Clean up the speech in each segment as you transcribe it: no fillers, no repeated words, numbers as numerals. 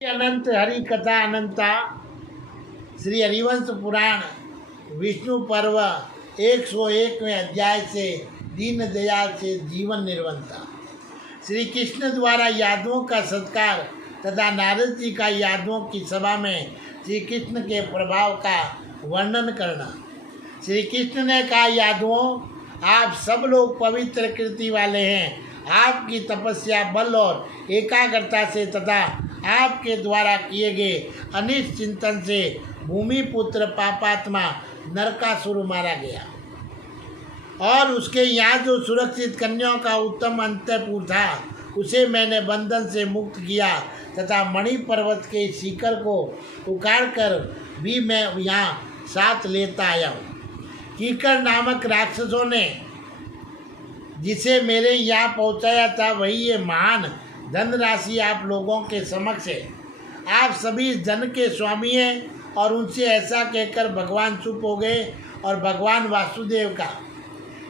अनंत हरि कथा अनंता श्री हरिवंश पुराण विष्णु पर्व 101वें अध्याय से दीन दयाल से जीवन निर्वंता। श्री कृष्ण द्वारा यादवों का सत्कार तथा नारद जी का यादवों की सभा में श्री कृष्ण के प्रभाव का वर्णन करना। श्री कृष्ण ने कहा, यादवों, आप सब लोग पवित्र कृति वाले हैं। आपकी तपस्या, बल और एकाग्रता से तथा आपके द्वारा किए गए अनिष्ट चिंतन से भूमि पुत्र पापात्मा नरकासुर मारा गया और उसके यहाँ जो सुरक्षित कन्याओं का उत्तम अंतःपुर था उसे मैंने बंधन से मुक्त किया तथा मणि पर्वत के शिखर को उखाड़ कर भी मैं यहाँ साथ लेता आया हूँ। कीकर नामक राक्षसों ने जिसे मेरे यहाँ पहुँचाया था वही ये महान धनराशि आप लोगों के समक्ष है। आप सभी धन के स्वामी हैं। और उनसे ऐसा कहकर भगवान चुप हो गए और भगवान वासुदेव का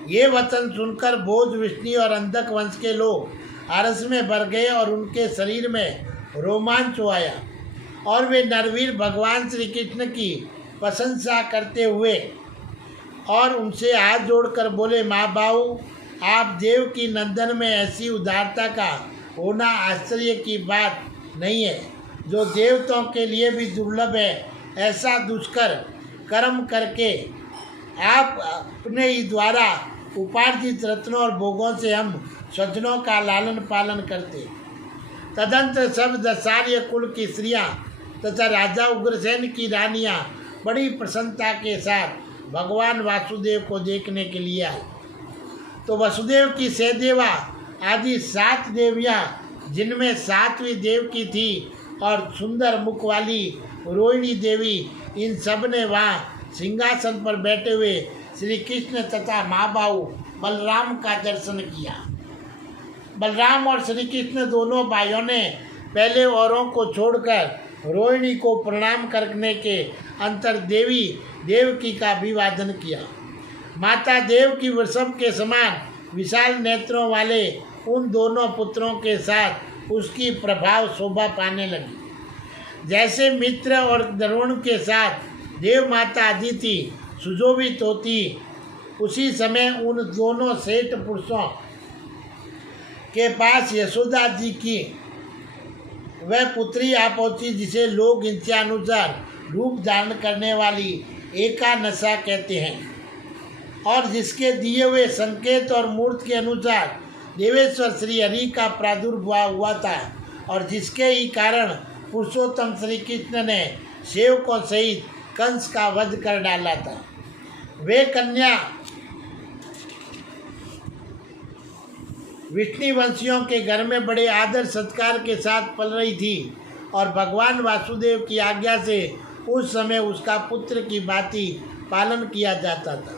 ये वचन सुनकर भोज, विष्णु और अंधक वंश के लोग हर्ष में भर गए और उनके शरीर में रोमांच आया और वे नरवीर भगवान श्री कृष्ण की प्रशंसा करते हुए और उनसे हाथ जोड़कर बोले, माँ बाऊ, आप देव की नंदन में ऐसी उदारता का होना आश्चर्य की बात नहीं है, जो देवताओं के लिए भी दुर्लभ है। ऐसा दुष्कर कर्म करके आप अपने ही द्वारा उपार्जित रत्नों और भोगों से हम स्वजनों का लालन पालन करते। तदंतर सब दशार्य कुल की स्त्रियां तथा राजा उग्रसेन की रानियां बड़ी प्रसन्नता के साथ भगवान वासुदेव को देखने के लिए आई। तो वसुदेव की सहदेवा आदि 7 देवियाँ, जिनमें 7वीं देव की थी और सुंदर मुख वाली रोहिणी देवी, इन सब ने वहाँ सिंहासन पर बैठे हुए श्री कृष्ण तथा माँ बाऊ बलराम का दर्शन किया। बलराम और श्री कृष्ण दोनों भाइयों ने पहले औरों को छोड़कर रोहिणी को प्रणाम करने के अंतर देवी देवकी का अभिवादन किया। माता देव की वृषभ के समान विशाल नेत्रों वाले उन दोनों पुत्रों के साथ उसकी प्रभाव शोभा पाने लगी। जैसे मित्र और दरुण के साथ देव माता अदिति सुशोभित होती, उसी समय उन दोनों श्रेष्ठ पुरुषों के पास यशोदा जी की वह पुत्री आ पहुंची जिसे लोग इनके अनुसार रूप धारण करने वाली एका नशा कहते हैं और जिसके दिए हुए संकेत और मूर्त के अनुसार देवेश्वर श्री हरि का प्रादुर्भाव हुआ था और जिसके ही कारण पुरुषोत्तम श्री कृष्ण ने सेवकों सहित कंस का वध कर डाला था। वे कन्या विष्णु वंशियों के घर में बड़े आदर सत्कार के साथ पल रही थी और भगवान वासुदेव की आज्ञा से उस समय उसका पुत्र की भांति पालन किया जाता था।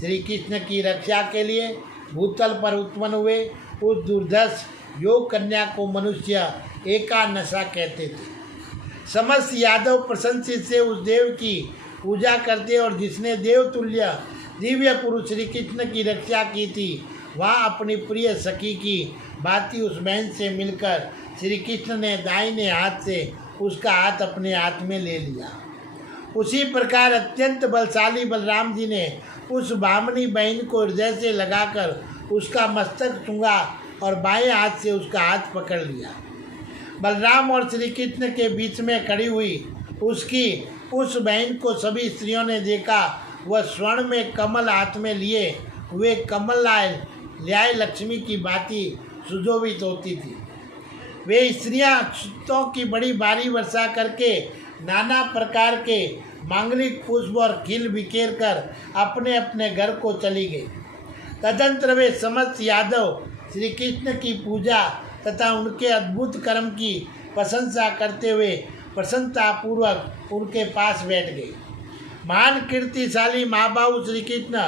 श्री कृष्ण की रक्षा के लिए भूतल पर उत्पन्न हुए उस दुर्धर्ष योग कन्या को मनुष्य एका नशा कहते थे। समस्त यादव प्रशंसित से उस देव की पूजा करते और जिसने देवतुल्य दिव्य पुरुष श्री कृष्ण की रक्षा की थी, वहाँ अपनी प्रिय सखी की भांति उस बहन से मिलकर श्री कृष्ण ने दाहिने हाथ से उसका हाथ अपने हाथ में ले लिया। उसी प्रकार अत्यंत बलशाली बलराम जी ने उस बामनी बहन को हृदय से लगाकर उसका मस्तक छुआ और बाएं हाथ से उसका हाथ पकड़ लिया। बलराम और श्री कृष्ण के बीच में खड़ी हुई उसकी उस बहन को सभी स्त्रियों ने देखा। वह स्वर्ण में कमल हाथ में लिए हुए कमल ल्याय लक्ष्मी की भांति सुशोभित होती थी। वे स्त्रियां छुत्तों की बड़ी भारी वर्षा करके नाना प्रकार के मांगलिक पुष्प और खिल बिखेर कर अपने अपने घर को चली गई। तदंतर वे समस्त यादव श्री कृष्ण की पूजा तथा उनके अद्भुत कर्म की प्रशंसा करते हुए प्रसन्नतापूर्वक उनके पास बैठ गए। महान कीर्तिशाली माँ बाबू श्री कृष्ण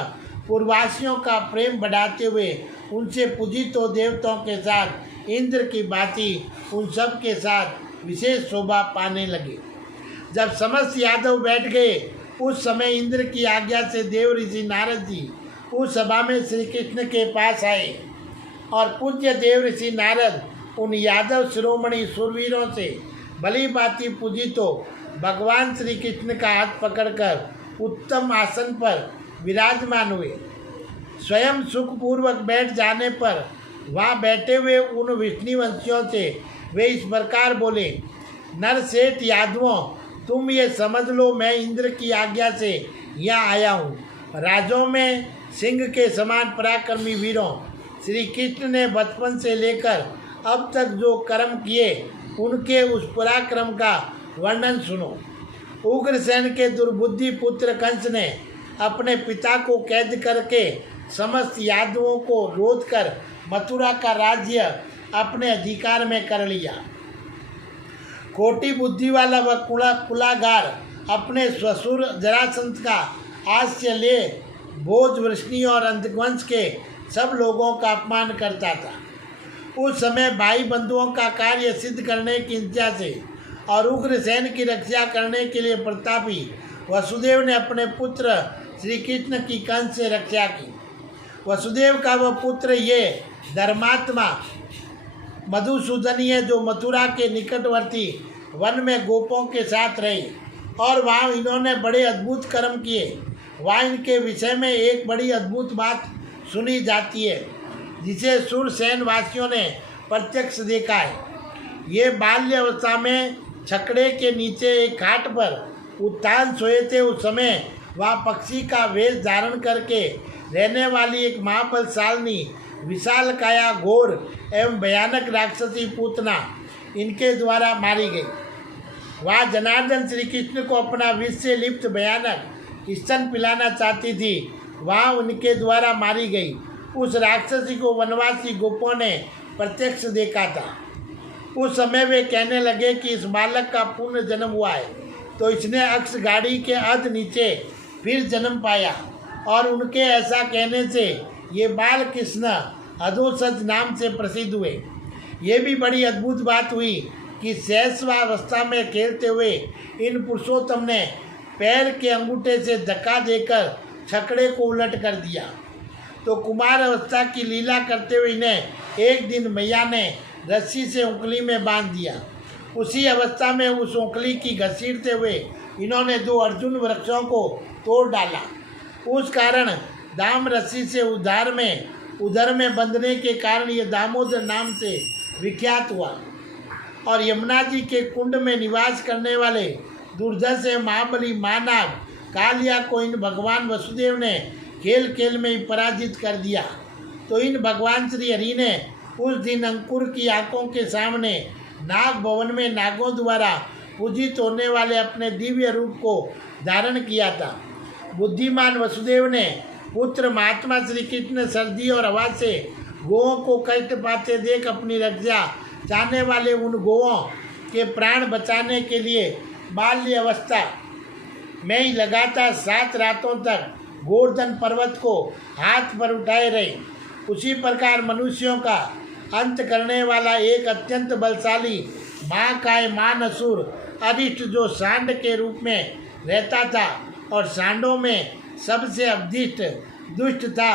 पूर्ववासियों का प्रेम बढ़ाते हुए उनसे पूजित तो देवताओं के साथ इंद्र की भांति उन सब के साथ विशेष शोभा पाने लगे। जब समस्त यादव बैठ गए उस समय इंद्र की आज्ञा से देव ऋषि नारद जी उस सभा में श्री कृष्ण के पास आए और पूज्य देव ऋषि नारद उन यादव शिरोमणि शूरवीरों से भली भांति पूजी तो भगवान श्री कृष्ण का हाथ पकड़कर उत्तम आसन पर विराजमान हुए। स्वयं सुखपूर्वक बैठ जाने पर वहाँ बैठे हुए उन विष्णुवंशियों से वे इस प्रकार बोले, नर सेठ यादवों, तुम ये समझ लो मैं इंद्र की आज्ञा से यहाँ आया हूँ। राजों में सिंह के समान पराक्रमी वीरों, श्री कृष्ण ने बचपन से लेकर अब तक जो कर्म किए उनके उस पराक्रम का वर्णन सुनो। उग्रसेन के दुर्बुद्धि पुत्र कंस ने अपने पिता को कैद करके समस्त यादवों को रोध कर मथुरा का राज्य अपने अधिकार में कर लिया। खोटी बुद्धि वाला वह कुलागार अपने ससुर जरासंध का आश्रय ले भोज, वृष्णि और अंधवंश के सब लोगों का अपमान करता था। उस समय भाई बंधुओं का कार्य सिद्ध करने की इच्छा से और उग्रसेन की रक्षा करने के लिए प्रतापी वसुदेव ने अपने पुत्र श्री कृष्ण की कंस से रक्षा की। वसुदेव का वह पुत्र ये धर्मात्मा मधुसूदनीय जो मथुरा के निकटवर्ती वन में गोपों के साथ रहे और वहाँ इन्होंने बड़े अद्भुत कर्म किए। वहाँ इनके विषय में एक बड़ी अद्भुत बात सुनी जाती है जिसे सुरसेन वासियों ने प्रत्यक्ष देखा है। ये बाल्य अवस्था में छकड़े के नीचे एक खाट पर उत्तान सोए थे। उस समय वहाँ पक्षी का वेश धारण करके रहने वाली एक महाबलशालिनी विशाल काया घोर एवं भयानक राक्षसी पूतना इनके द्वारा मारी गई। वहाँ जनार्दन श्री कृष्ण को अपना विष से लिप्त भयानक स्तन पिलाना चाहती थी, वहाँ उनके द्वारा मारी गई। उस राक्षसी को वनवासी गोपों ने प्रत्यक्ष देखा था। उस समय वे कहने लगे कि इस बालक का पुण्य जन्म हुआ है, तो इसने अक्ष गाड़ी के अध नीचे फिर जन्म पाया। और उनके ऐसा कहने से ये बाल कृष्ण अधोसज नाम से प्रसिद्ध हुए। ये भी बड़ी अद्भुत बात हुई कि शैशवावस्था में खेलते हुए इन पुरुषोत्तम ने पैर के अंगूठे से धक्का देकर छकड़े को उलट कर दिया। तो कुमार अवस्था की लीला करते हुए इन्हें एक दिन मैया ने रस्सी से उंगली में बांध दिया। उसी अवस्था में उस उंगली की घसीटते हुए इन्होंने 2 अर्जुन वृक्षों को तोड़ डाला। उस कारण दाम रस्सी से उधर में बंधने के कारण ये दामोदर नाम से विख्यात हुआ। और यमुना जी के कुंड में निवास करने वाले दुर्धर्ष से महाबली मानाग कालिया को इन भगवान वसुदेव ने खेल खेल में ही पराजित कर दिया। तो इन भगवान श्री हरि ने उस दिन अंकुर की आंखों के सामने नाग भवन में नागों द्वारा पूजित होने वाले अपने दिव्य रूप को धारण किया था। बुद्धिमान वसुदेव ने पुत्र महात्मा श्री कृष्ण सर्दी और हवा से गोओं को कष्ट पाते देख अपनी रक्षा चाहने वाले उन गोओं के प्राण बचाने के लिए बाल्य अवस्था में ही लगातार 7 रातों तक गोवर्धन पर्वत को हाथ पर उठाए रहे। उसी प्रकार मनुष्यों का अंत करने वाला एक अत्यंत बलशाली महाकाय मानसुर अरिष्ट जो सांड के रूप में रहता था और सांडों में सबसे अवधिष्ट दुष्ट था,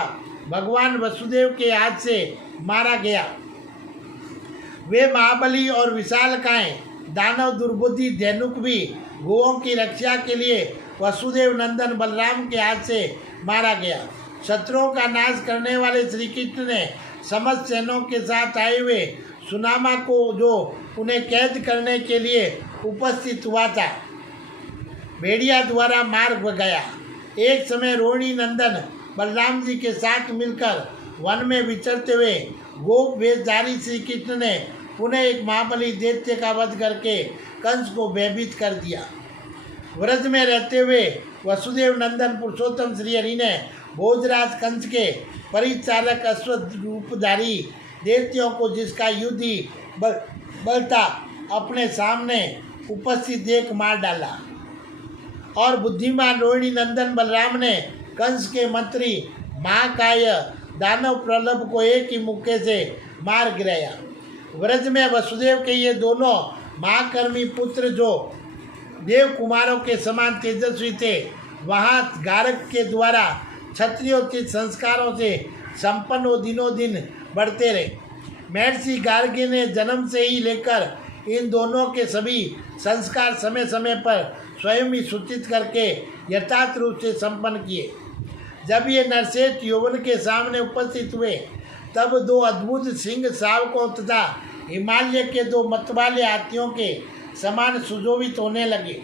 भगवान वसुदेव के हाथ से मारा गया। वे महाबली और विशालकाय दानव दुर्बुद्धि धेनुक भी गोओं की रक्षा के लिए वसुदेव नंदन बलराम के हाथ से मारा गया। शत्रुओं का नाश करने वाले श्री कृष्ण ने समस्त सेनों के साथ आए हुए सुनामा को, जो उन्हें कैद करने के लिए उपस्थित हुआ था, भेड़िया द्वारा मार गया। एक समय रोहिणी नंदन बलराम जी के साथ मिलकर वन में विचरते हुए गोप वेशधारी श्री कृष्ण ने पुनः एक महाबली दैत्य का वध करके कंस को भयभीत कर दिया। व्रज में रहते हुए वसुदेव नंदन पुरुषोत्तम श्री हरि ने भोजराज कंस के परिचारक अश्वत्थ रूपधारी दैत्यों को, जिसका युद्धि बल था, अपने सामने उपस्थित देख मार डाला। और बुद्धिमान रोहिणी नंदन बलराम ने कंस के मंत्री महाकाय दानव प्रलभ को एक ही मुक्के से मार गिराया। व्रज में वसुदेव के ये दोनों महाकर्मी पुत्र, जो देव कुमारों के समान तेजस्वी थे, वहाँ गारक के द्वारा क्षत्रियोचित संस्कारों से संपन्न वो दिनों दिन बढ़ते रहे। महर्षि गार्गी ने जन्म से ही लेकर इन दोनों के सभी संस्कार समय समय पर स्वयं ही सूचित करके यथार्थ रूप से संपन्न किए। जब ये नरश्रेष्ठ यौवन के सामने उपस्थित हुए तब दो अद्भुत सिंह शावकों तथा हिमालय के दो मतवाले हाथियों के समान सुशोभित होने लगे।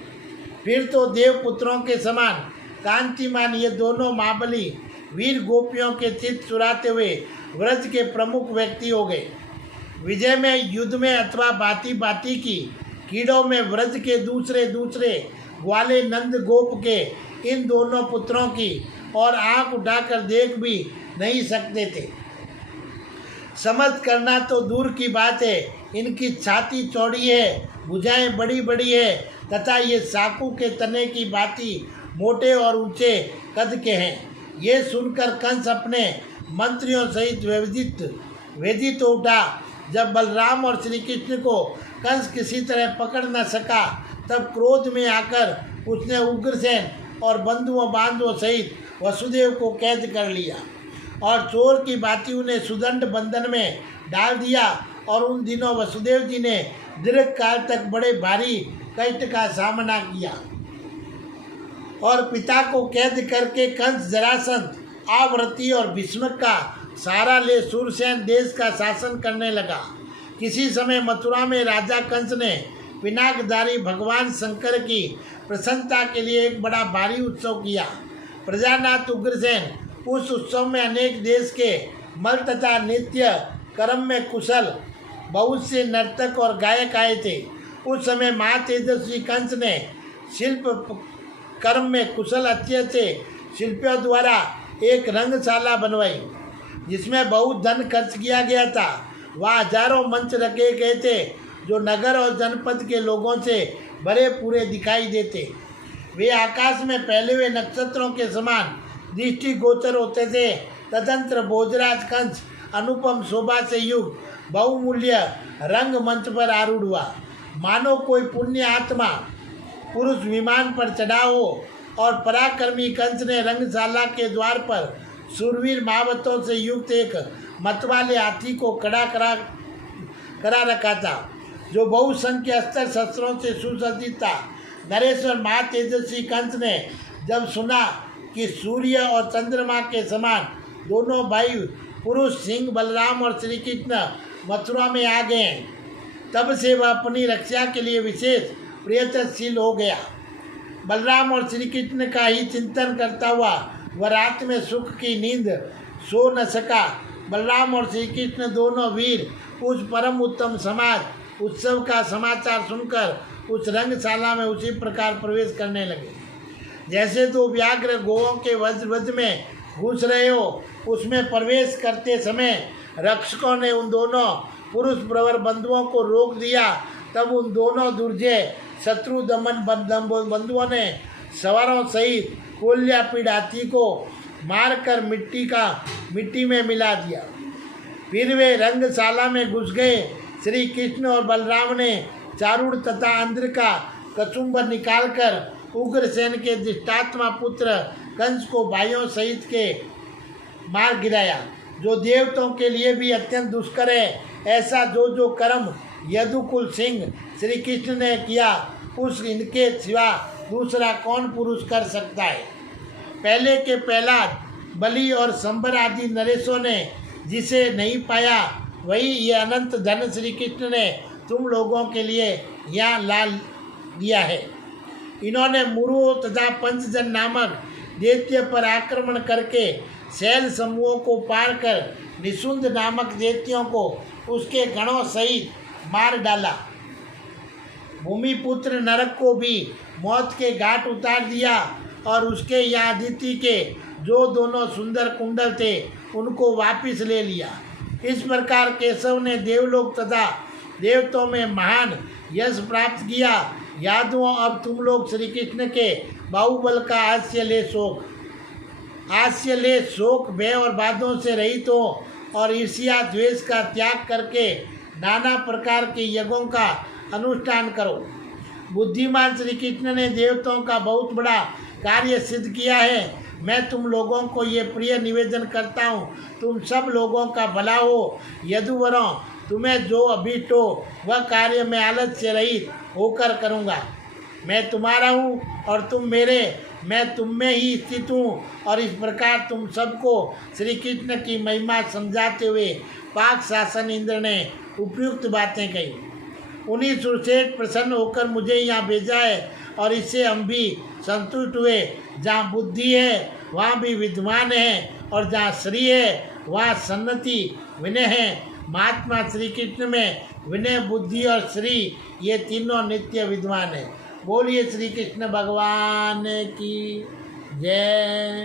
फिर तो देवपुत्रों के समान कांतिमान ये दोनों महाबली वीर गोपियों के चित्त चुराते हुए व्रज के प्रमुख व्यक्ति हो गए। विजय में, युद्ध में अथवा भांति भांति की कीड़ों में व्रज के दूसरे दूसरे ग्वाले नंद गोप के इन दोनों पुत्रों की और आंख उठाकर देख भी नहीं सकते थे। समझ करना तो दूर की बात है, इनकी छाती चौड़ी है, भुजाएं बड़ी बड़ी है तथा ये साकू के तने की भांति मोटे और ऊंचे कद के हैं। ये सुनकर कंस अपने मंत्रियों सहित वेदित हो उठा। जब बलराम और श्री कृष्ण को कंस किसी तरह पकड़ न सका तब क्रोध में आकर उसने उग्रसेन और बंधुओं बांधवों सहित वसुदेव को कैद कर लिया और चोर की भांति उन्हें सुदंड बंधन में डाल दिया। और उन दिनों वसुदेव जी ने दीर्घ काल तक बड़े भारी कष्ट का सामना किया और पिता को कैद करके कंस, जरासंध, आवृत्ति और भीष्मक का सहारा ले सूरसेन देश का शासन करने लगा। किसी समय मथुरा में राजा कंस ने पिनाकधारी भगवान शंकर की प्रसन्नता के लिए एक बड़ा भारी उत्सव किया। प्रजानाथ उग्रसेन उस उत्सव में अनेक देश के मल तथा नित्य कर्म में कुशल बहुत से नर्तक और गायक आए थे। उस समय महातेजस्वी कंस ने शिल्प कर्म में कुशल अच्छे शिल्पियों द्वारा एक रंगशाला बनवाई जिसमें बहुत धन खर्च किया गया था। वहाँ हजारों मंच रखे गए थे जो नगर और जनपद के लोगों से भरे पूरे दिखाई देते। वे आकाश में फैले हुए नक्षत्रों के समान दृष्टिगोचर होते थे। तदंतर भोजराज कंस अनुपम शोभा से युक्त बहुमूल्य रंग मंच पर आरूढ़ हुआ, मानो कोई पुण्य आत्मा पुरुष विमान पर चढ़ा हो। और पराक्रमी कंस ने रंगशाला के द्वार पर सूरवीर महावतों से युक्त एक मतवाले हाथी को कड़ा करा रखा था जो बहुसंख्य अस्त्र शस्त्रों से सुसज्जित था। नरेश्वर महातेजस्वी कंस ने जब सुना कि सूर्य और चंद्रमा के समान दोनों भाई पुरुष सिंह बलराम और श्री कृष्ण मथुरा में आ गए हैं, तब से वह अपनी रक्षा के लिए विशेष प्रयत्नशील हो गया। बलराम और श्री कृष्ण का ही चिंतन करता हुआ वह रात में सुख की नींद सो न सका। बलराम और श्री कृष्ण दोनों वीर उस परम उत्तम समाज उत्सव का समाचार सुनकर उस रंगशाला में उसी प्रकार प्रवेश करने लगे जैसे तो व्याघ्र गोओं के वज्र में घुस रहे हो। उसमें प्रवेश करते समय रक्षकों ने उन दोनों पुरुष प्रवर बंधुओं को रोक दिया। तब उन दोनों दुर्जय शत्रु दमन बंधुओं ने सवारों सहित कोल्यापीड़ हाथी को मारकर मिट्टी में मिला दिया। फिर वे रंगशाला में घुस गए। श्री कृष्ण और बलराम ने चारूढ़ तथा अंध्र का कचुम्बर निकालकर उग्रसेन के दृष्टात्मा पुत्र कंस को भाइयों सहित के मार गिराया, जो देवताओं के लिए भी अत्यंत दुष्कर है। ऐसा जो कर्म यदुकुल सिंह श्री कृष्ण ने किया उस इनके सिवा दूसरा कौन पुरुष कर सकता है। पहले के प्रहलाद, बलि और संबर आदि नरेशों ने जिसे नहीं पाया वही ये अनंत धन श्री कृष्ण ने तुम लोगों के लिए यहाँ ला दिया है। इन्होंने मुरु तथा पंचजन नामक दैत्य पर आक्रमण करके शैल समूहों को पार कर निशुंद नामक दैत्यों को उसके गणों सहित मार डाला। भूमिपुत्र नरक को भी मौत के घाट उतार दिया और उसके यहाँ अदिति के जो दोनों सुंदर कुंडल थे उनको वापिस ले लिया। इस प्रकार केशव ने देवलोक तथा देवताओं में महान यश प्राप्त किया। यादवों, अब तुम लोग श्री कृष्ण के बाहुबल का हास्य ले शोक भय और बाधों से रहित हो और ईर्ष्या द्वेष का त्याग करके नाना प्रकार के यज्ञों का अनुष्ठान करो। बुद्धिमान श्री कृष्ण ने देवताओं का बहुत बड़ा कार्य सिद्ध किया है। मैं तुम लोगों को ये प्रिय निवेदन करता हूँ, तुम सब लोगों का भला हो। यदुवरों, तुम्हें जो अभीष्ट हो वह कार्य मैं आलस्य रहित होकर करूँगा। मैं तुम्हारा हूँ और तुम मेरे, मैं तुम में ही स्थित हूँ। और इस प्रकार तुम सबको श्री कृष्ण की महिमा समझाते हुए पाक शासन इंद्र ने उपयुक्त बातें कही। उन्हीं सुरसेठ प्रसन्न होकर मुझे यहाँ भेजा है और इससे हम भी संतुष्ट हुए। जहाँ बुद्धि है वहाँ भी विद्वान है और जहाँ श्री है वहाँ सन्नति विनय है। महात्मा श्री कृष्ण में विनय, बुद्धि और श्री ये तीनों नित्य विद्वान है। बोलिए श्री कृष्ण भगवान की जय।